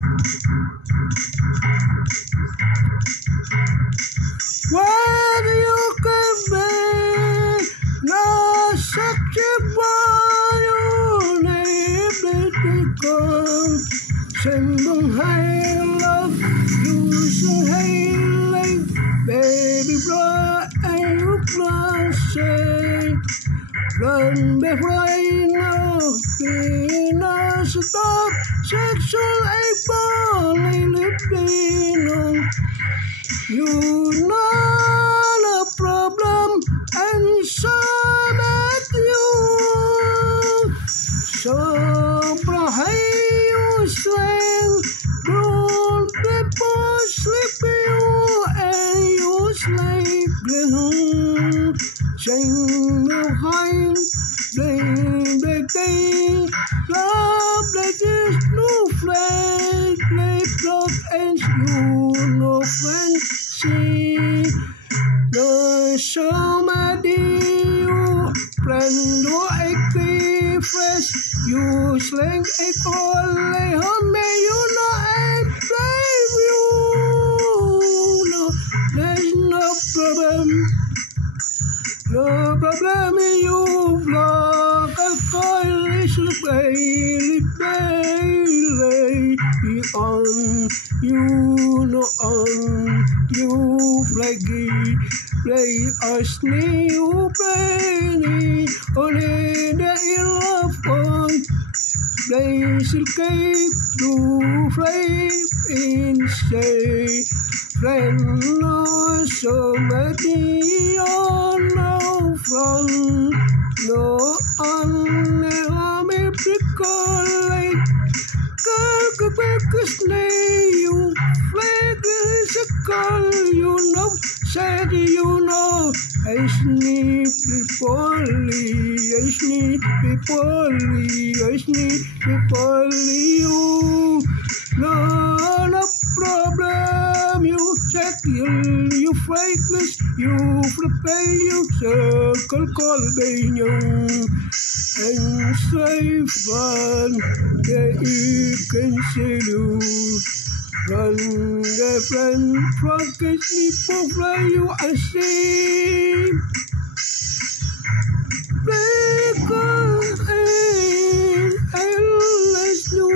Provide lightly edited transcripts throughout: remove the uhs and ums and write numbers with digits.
When you can be no such a boy, name because sing hey love, you sing hey like baby boy, and you say run before I know, be no stop, sexual a ball, you know the problem, and so that you so you slang, don't people sleep you and you sleep home. Sing behind, they love like this no flag, they block and you no friend. See, the somebody you friend or a clean fresh, you slang a call, lay on me, you know, and brave you. No, there's no problem. No problem, you block a call, is on you know on you play a snail play only the love on play silky to play in say friend no somebody on no front no on me pickle you flag is a call, you know, said you know, I sneak before you, no problem, you check you faithless, you prepare you circle call you. And safe run, you can see you. Run the friend, rocket me for fly you I see. Because endless do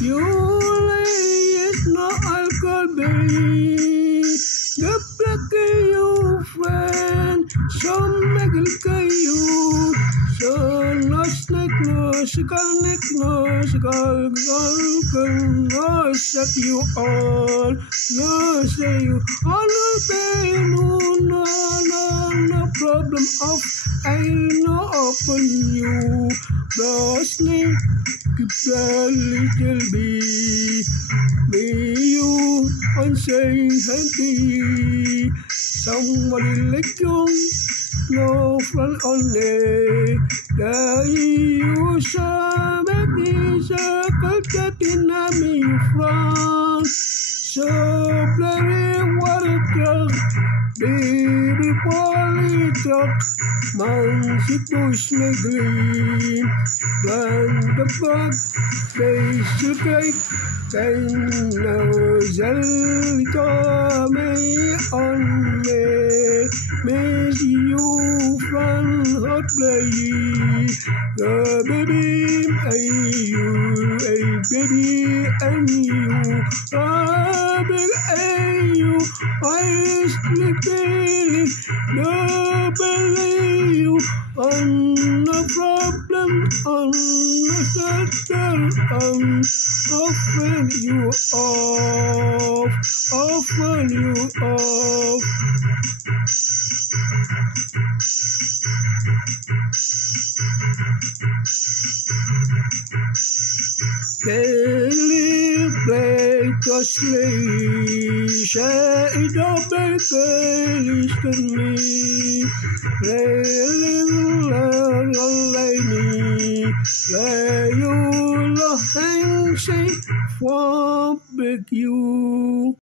you lay it no alcohol be. The black you friend, some make you. So no snake, no skull, neck, no skull, no set you all, no say you all will be no problem of I no open you, the snake keep the little be you on saying happy, somebody like you. No front on the you saw me circle that in me front. So bloody water truck, baby poly truck, man she push me green. Plant the bug, they should take, they know jelly me on me. Miss you from hot play, the baby, baby, and you, big you, I sleep no believe on no problem, on no settle, often you often you off. Daily break a sleep, say don't make a listen me. Lay you